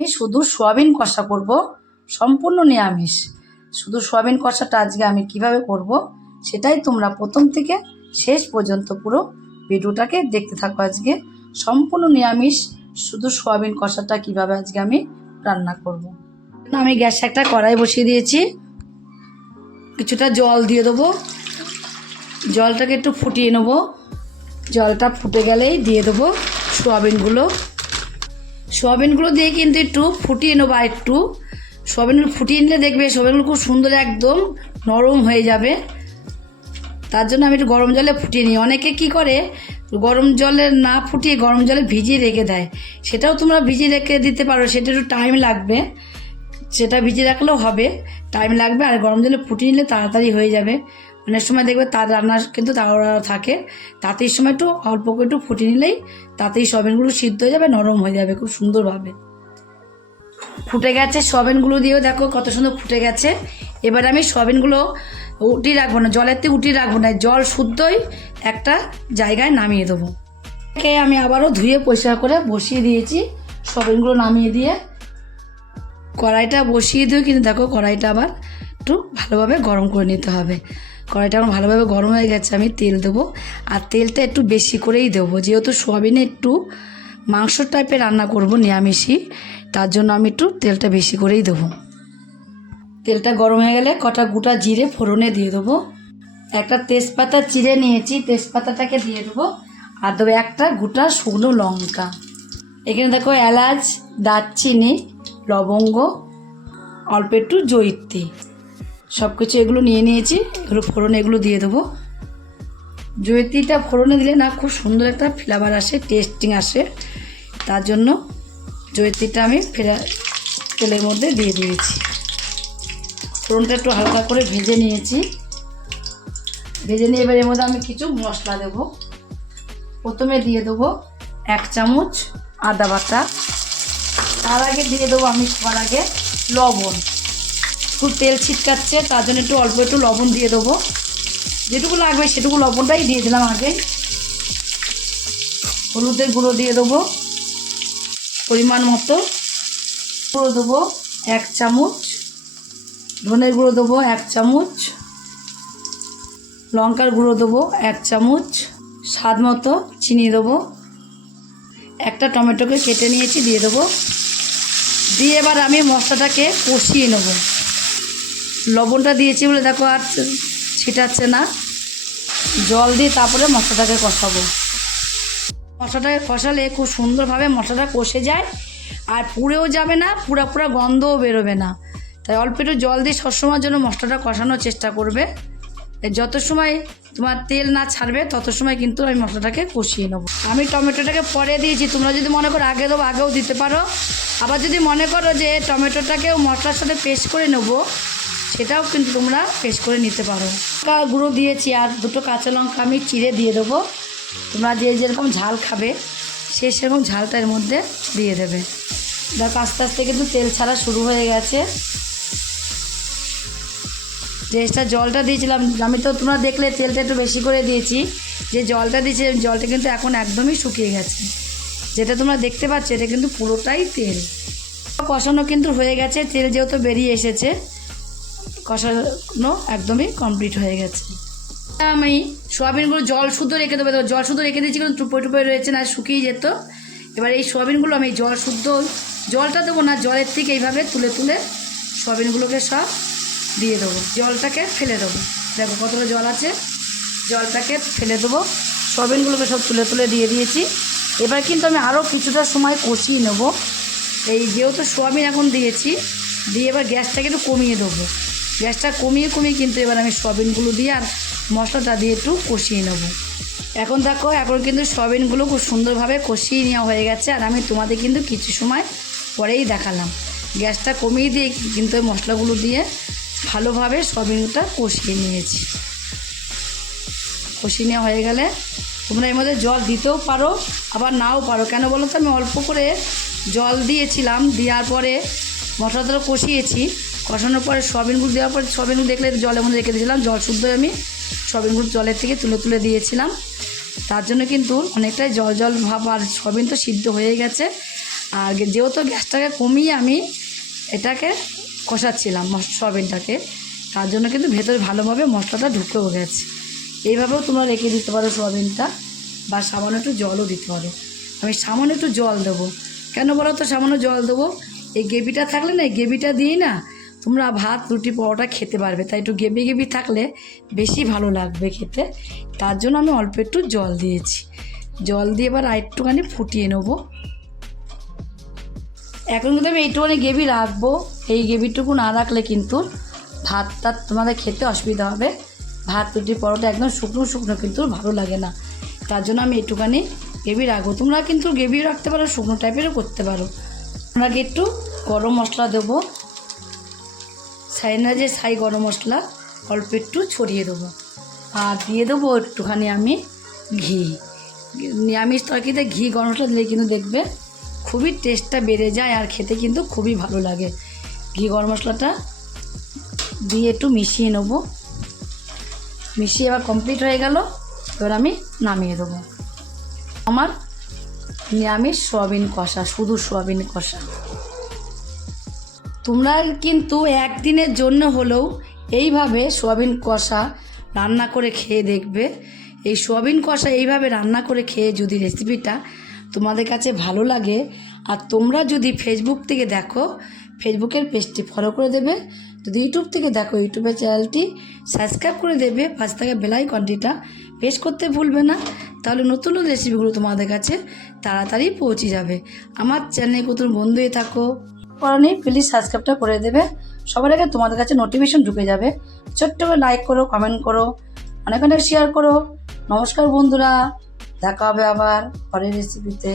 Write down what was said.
আমি শুধু সোয়াবিন কষা করব, সম্পূর্ণ নিরামিষ। শুধু সোয়াবিন কষাটা আজকে আমি কিভাবে করব সেটাই তোমরা প্রথম থেকে শেষ পর্যন্ত পুরো ভিডিওটাকে দেখতে থাকো। আজকে সম্পূর্ণ নিরামিষ শুধু সোয়াবিন কষাটা কিভাবে আজকে আমি রান্না করব। আমি গ্যাসে একটা কড়াই বসিয়ে দিয়েছি, কিছুটা জল দিয়ে দেবো। জলটাকে একটু ফুটিয়ে নেব। জলটা ফুটে গেলেই দিয়ে দেবো সোয়াবিনগুলো দিয়ে কিন্তু একটু ফুটিয়ে নেবো। আর একটু সোয়াবিনগুলো ফুটিয়ে নিলে দেখবে সোয়াবিনগুলো খুব সুন্দর একদম নরম হয়ে যাবে। তার জন্য আমি একটু গরম জলে ফুটিয়ে নিই। অনেকে কি করে গরম জলে না ফুটিয়ে গরম জলে ভিজিয়ে রেখে দেয়, সেটাও তোমরা ভিজিয়ে রেখে দিতে পারো। সেটা একটু টাইম লাগবে, সেটা ভিজিয়ে রাখলেও হবে, টাইম লাগবে। আর গরম জলে ফুটিয়ে নিলে তাড়াতাড়ি হয়ে যাবে। অনেক সময় দেখবে তার রান্না কিন্তু তাড়াহুড়া থাকে, তাতেই সময় একটু অল্প করে একটু ফুটিয়ে নিলেই তাতেই সোয়াবিনগুলো সিদ্ধ হয়ে যাবে, নরম হয়ে যাবে খুব সুন্দরভাবে। ফুটে গেছে সোয়াবিনগুলো দিয়েও দেখো কত সুন্দর ফুটে গেছে। এবার আমি সোয়াবিনগুলো উঠিয়ে রাখবো না, জলের থেকে উঠিয়ে রাখবো না, জল শুদ্ধই একটা জায়গায় নামিয়ে দেবো। আমি আবারও ধুয়ে পরিষ্কার করে বসিয়ে দিয়েছি। সোয়াবিনগুলো নামিয়ে দিয়ে কড়াইটা বসিয়ে দিও, কিন্তু দেখো কড়াইটা আবার একটু ভালোভাবে গরম করে নিতে হবে। কড়াইটা আমার ভালোভাবে গরম হয়ে গেছে, আমি তেল দেবো। আর তেলটা একটু বেশি করেই দেবো, যেহেতু সোয়াবিনে একটু মাংস টাইপের রান্না করব নিরামিষই, তার জন্য আমি একটু তেলটা বেশি করেই দেবো। তেলটা গরম হয়ে গেলে কটা গোটা জিরে ফোড়নে দিয়ে দেবো। একটা তেজপাতা চিড়ে নিয়েছি, তেজপাতাটাকে দিয়ে দেবো। আর দেবো একটা গোটা শুকনো লঙ্কা। এখানে দেখো এলাচ, দারচিনি, লবঙ্গ, অল্প একটু জয়িত্রী, সব কিছু এগুলো নিয়ে নিয়েছি। এগুলো ফোড়নে এগুলো দিয়ে দেবো। জয়িত্রীটা ফোড়নে দিলে না খুব সুন্দর একটা ফ্লেভার আসে, টেস্টিং আসে, তার জন্য জয়িত্রীটা আমি তেলের মধ্যে দিয়ে দিয়েছি। ফোড়নটা একটু হালকা করে ভেজে নিয়েছি। ভেজে নিয়ে এবার এর মধ্যে আমি কিছু মশলা দেব। প্রথমে দিয়ে দেবো 1 চামচ আদা বাটা। তার আগে দিয়ে দেবো আমি সবার আগে লবণ। খুব তেল ছিটকাচ্ছে, তার জন্য একটু অল্প একটু লবণ দিয়ে দেবো। যেটুকু লাগবে সেটুকু লবণটাই দিয়ে দিলাম আগে। হলুদের গুঁড়ো দিয়ে দেবো পরিমাণ মতো। গুঁড়ো দেবো 1 চামচ, ধনের গুঁড়ো দেবো 1 চামচ, লঙ্কার গুঁড়ো দেবো 1 চামচ, স্বাদ মতো চিনি দেবো। একটা টমেটোকে কেটে নিয়েছি, দিয়ে দেবো। দিয়ে এবার আমি মশলাটাকে কষিয়ে নেব। লবণটা দিয়েছি বলে দেখো আর ছিটাচ্ছে না। জল দিয়ে তারপরে মশলাটাকে কষাবো। মশলাটাকে কষালে খুব সুন্দরভাবে মশলাটা কষে যায়, আর পুড়েও যাবে না, পুরা গন্ধও বেরোবে না। তাই অল্প একটু জল দিয়ে সবসময়ের জন্য মশলাটা কষানোর চেষ্টা করবে। যত সময় তোমার তেল না ছাড়বে তত সময় কিন্তু আমি মশলাটাকে কষিয়ে নেবো। আমি টমেটোটাকে পরে দিয়েছি, তোমরা যদি মনে করো আগে দেবো আগেও দিতে পারো। আবার যদি মনে করো যে টমেটোটাকেও মশলার সাথে পেস্ট করে নেবো, সেটাও কিন্তু তোমরা পেস্ট করে নিতে পারো। লঙ্কা গুঁড়ো দিয়েছি আর 2টো কাঁচা লঙ্কা আমি চিড়ে দিয়ে দেবো। তোমরা যে যেরকম ঝাল খাবে সেরকম ঝালটা এর মধ্যে দিয়ে দেবে। দেখো আস্তে আস্তে কিন্তু তেল ছাড়া শুরু হয়ে গেছে। যে এক্সট্রা জলটা দিয়েছিলাম আমি, তো তোমরা দেখলে তেলটা একটু বেশি করে দিয়েছি। যে জলটা দিয়েছি জলটা কিন্তু এখন একদমই শুকিয়ে গেছে। যেটা তোমরা দেখতে পাচ্ছ এটা কিন্তু পুরোটাই তেল। কষানো কিন্তু হয়ে গেছে, তেল যেহেতু বেরিয়ে এসেছে, কষানো একদমই কমপ্লিট হয়ে গেছে। আমি সোয়াবিনগুলো জল শুদ্ধ রেখে দেবো। জল শুদ্ধ রেখে দিয়েছি কিন্তু টুপোয় রয়েছে, না শুকিয়ে যেত। এবার এই সোয়াবিনগুলো আমি জল শুদ্ধ, জলটা দেবো না, জলের থেকে এইভাবে তুলে তুলে সোয়াবিনগুলোকে সব দিয়ে দেবো। জলটাকে ফেলে দেবো। দেখো কতটা জল আছে, জলটাকে ফেলে দেবো। সোয়াবিনগুলোকে সব তুলে তুলে দিয়ে দিয়েছি। এবার কিন্তু আমি আরও কিছুটা সময় কষিয়ে নেবো। এই যেহেতু সোয়াবিন এখন দিয়েছি, দিয়ে এবার গ্যাসটাকে একটু কমিয়ে দেবো। গ্যাসটা কমিয়ে কিন্তু এবার আমি সোয়াবিনগুলো দিয়ে আর মশলাটা দিয়ে একটু কষিয়ে নেবো। এখন দেখো এখন কিন্তু সোয়াবিনগুলো খুব সুন্দরভাবে কষিয়ে নেওয়া হয়ে গেছে। আর আমি তোমাদের কিন্তু কিছু সময় পরেই দেখালাম। গ্যাসটা কমিয়ে দিয়ে কিন্তু ওই মশলাগুলো দিয়ে ভালোভাবে সোয়াবিনটা কষিয়ে নিয়েছি। কষিয়ে নেওয়া হয়ে গেলে তোমরা এর মধ্যে জল দিতেও পারো, আবার নাও পারো। কেন বলো তো, আমি অল্প করে জল দিয়েছিলাম, দেওয়ার পরে মশলাটা কষিয়েছি। কষানোর পরে সোয়াবিনগুলো দেওয়ার পরে সোয়াবিনগুলো দেখলে জলের মধ্যে রেখে দিয়েছিলাম। জল শুদ্ধ আমি সোয়াবিনগুলো জলের থেকে তুলে তুলে দিয়েছিলাম। তার জন্য কিন্তু অনেকটাই জল জল ভাব, আর সোয়াবিন তো সিদ্ধ হয়ে গেছে। আর যেহেতু গ্যাসটাকে কমিয়ে আমি এটাকে কষাচ্ছিলাম সয়াবিনটাকে, তার জন্য কিন্তু ভেতরে ভালোভাবে মশলাটা ঢুকেও গেছে। এইভাবেও তোমরা রেখে দিতে পারো সয়াবিনটা, বা সামান্য একটু জলও দিতে পারো। আমি সামান্য একটু জল দেবো, কেন বলো তো সামান্য জল দেবো? এই গ্রেভিটা থাকলে না, এই গ্রেভিটা দিয়েই না তোমরা ভাত রুটি পরোটা খেতে পারবে, তাই একটু গ্রেভি গ্রেভি থাকলে বেশি ভালো লাগবে খেতে। তার জন্য আমি অল্প একটু জল দিয়েছি। জল দিয়ে এবার একটুখানি ফুটিয়ে নেবো। এখন কিন্তু আমি এইটুখানি গ্রেভি রাখবো। এই গ্রেভিটুকু না রাখলে কিন্তু ভাতটা তোমাদের খেতে অসুবিধা হবে। ভাত রুটি পরোটা একদম শুকনো শুকনো কিন্তু ভালো লাগে না, তার জন্য আমি একটুখানি গ্রেভি রাখবো। তোমরা কিন্তু গ্রেভিও রাখতে পারো, শুকনো টাইপেরও করতে পারো। আমরা একটু গরম মশলা দেবো, সাইনা যে ছাই গরম মশলা অল্প একটু ছড়িয়ে দেবো। আর দিয়ে দেবো একটুখানি আমি ঘি। নিরামিষ তরকারিতে ঘি গরম মশলা দিলে কিন্তু দেখবে খুবই টেস্টটা বেড়ে যায়, আর খেতে কিন্তু খুবই ভালো লাগে। ঘি গরম মশলাটা দিয়ে একটু মিশিয়ে নেবো। মিশিয়ে এবার কমপ্লিট হয়ে গেল। এবার আমি নামিয়ে দেবো আমার নিরামিষ সয়াবিন কষা, শুধু সয়াবিন কষা। তোমরা কিন্তু একদিনের জন্য হলেও এইভাবে সয়াবিন কষা রান্না করে খেয়ে দেখবে। এই সয়াবিন কষা এইভাবে রান্না করে খেয়ে যদি রেসিপিটা তোমাদের কাছে ভালো লাগে, আর তোমরা যদি ফেসবুক থেকে দেখো ফেসবুকের পেজটি ফলো করে দেবে, যদি ইউটিউব থেকে দেখো ইউটিউবের চ্যানেলটি সাবস্ক্রাইব করে দেবে, পাশে থাকা বেল আইকনটিটা প্রেস করতে ভুলবে না, তাহলে নতুন নতুন রেসিপিগুলো তোমাদের কাছে তাড়াতাড়ি পৌঁছে যাবে। আমার চ্যানেলে নতুন বন্ধু হয়ে থাকো, করনি প্লিজ সাবস্ক্রাইবটা করে দেবে, সবার আগে তোমাদের কাছে নোটিফিকেশন ঢুকে যাবে। ছোট্ট করে লাইক করো, কমেন্ট করো, অনেক অনেক শেয়ার করো। নমস্কার বন্ধুরা, দেখা হবে আবার পরের রেসিপিতে।